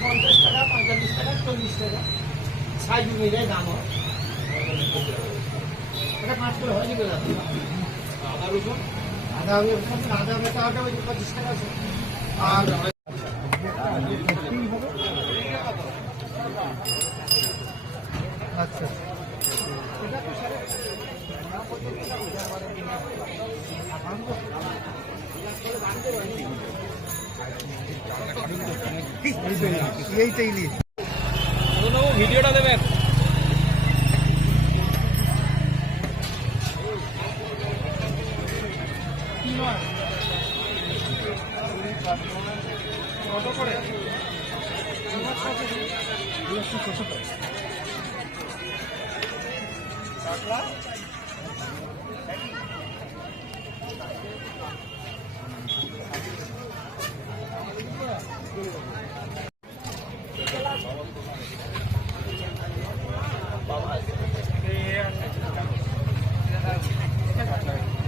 50 টাকা 45 টাকা 40 টাকা সাইজ অনুযায়ী দাম হয়। এটা 5 কিলো হয় নিবে না। আদা রসুন আদা বেচাটা ওই 25 টাকা আছে। আর আচ্ছা এইটাই ভিডিওটা দেবেন। কত করে?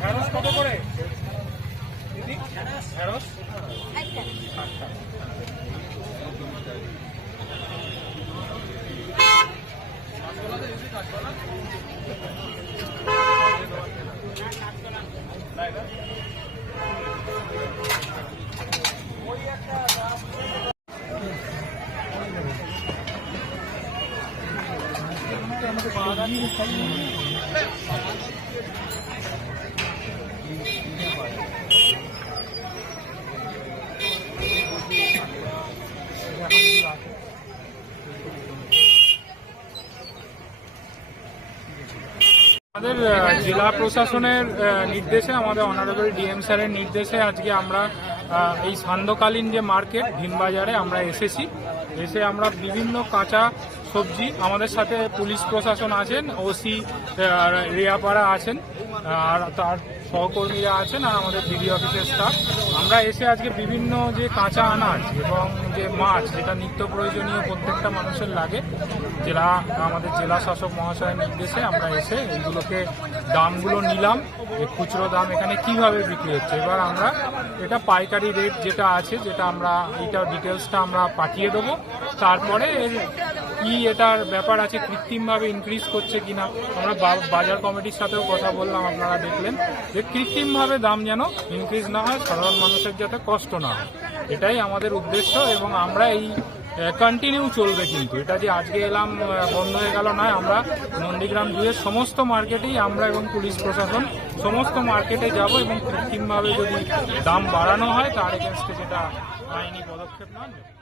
ঢেঁড়স কত করে? ঢেঁড়স আমাদের জেলা প্রশাসনের নির্দেশে, আমাদের অনারেবল ডিএম স্যারের নির্দেশে আজকে আমরা এই সান্ধ্যকালীন যে মার্কেট ভীমবাজারে আমরা এসেছি। এসে আমরা বিভিন্ন কাঁচা সবজি, আমাদের সাথে পুলিশ প্রশাসন আছেন, ওসি রিয়াপাড়া আছেন, আর তার সহকর্মীরা আছেন, আর আমাদের বিডিও অফিসের স্টাফ। আমরা এসে আজকে বিভিন্ন যে কাঁচা আনাজ এবং যে মাছ, যেটা নিত্য প্রয়োজনীয় প্রত্যেকটা মানুষের লাগে, আমাদের জেলা শাসক মহাশয়ের নির্দেশে আমরা এসে এইগুলোকে দামগুলো নিলাম, খুচরো দাম এখানে কিভাবে বিক্রি হচ্ছে। এবার আমরা এটা পাইকারি রেট যেটা আছে, যেটা আমরা এইটা ডিটেলসটা আমরা পাঠিয়ে দেবো। তারপরে কি এটার ব্যাপার আছে, কৃত্রিমভাবে ইনক্রিজ করছে কিনা, আমরা বাজার কমিটির সাথেও কথা বললাম। আপনারা দেখলেন যে কৃত্রিমভাবে দাম যেন ইনক্রিজ না হয়, সাধারণ মানুষের যাতে কষ্ট না হয়, এটাই আমাদের উদ্দেশ্য। এবং আমরা এই কন্টিনিউ চলবে, কিন্তু এটা যে আজকে এলাম বন্ধ হয়ে গেল নয়। আমরা নন্দীগ্রাম জুড়ে সমস্ত মার্কেটেই আমরা এবং পুলিশ প্রশাসন সমস্ত মার্কেটে যাব, এবং কৃত্রিমভাবে যদি দাম বাড়ানো হয় তার এগেনস্টে যেটা আইনি পদক্ষেপ নেওয়া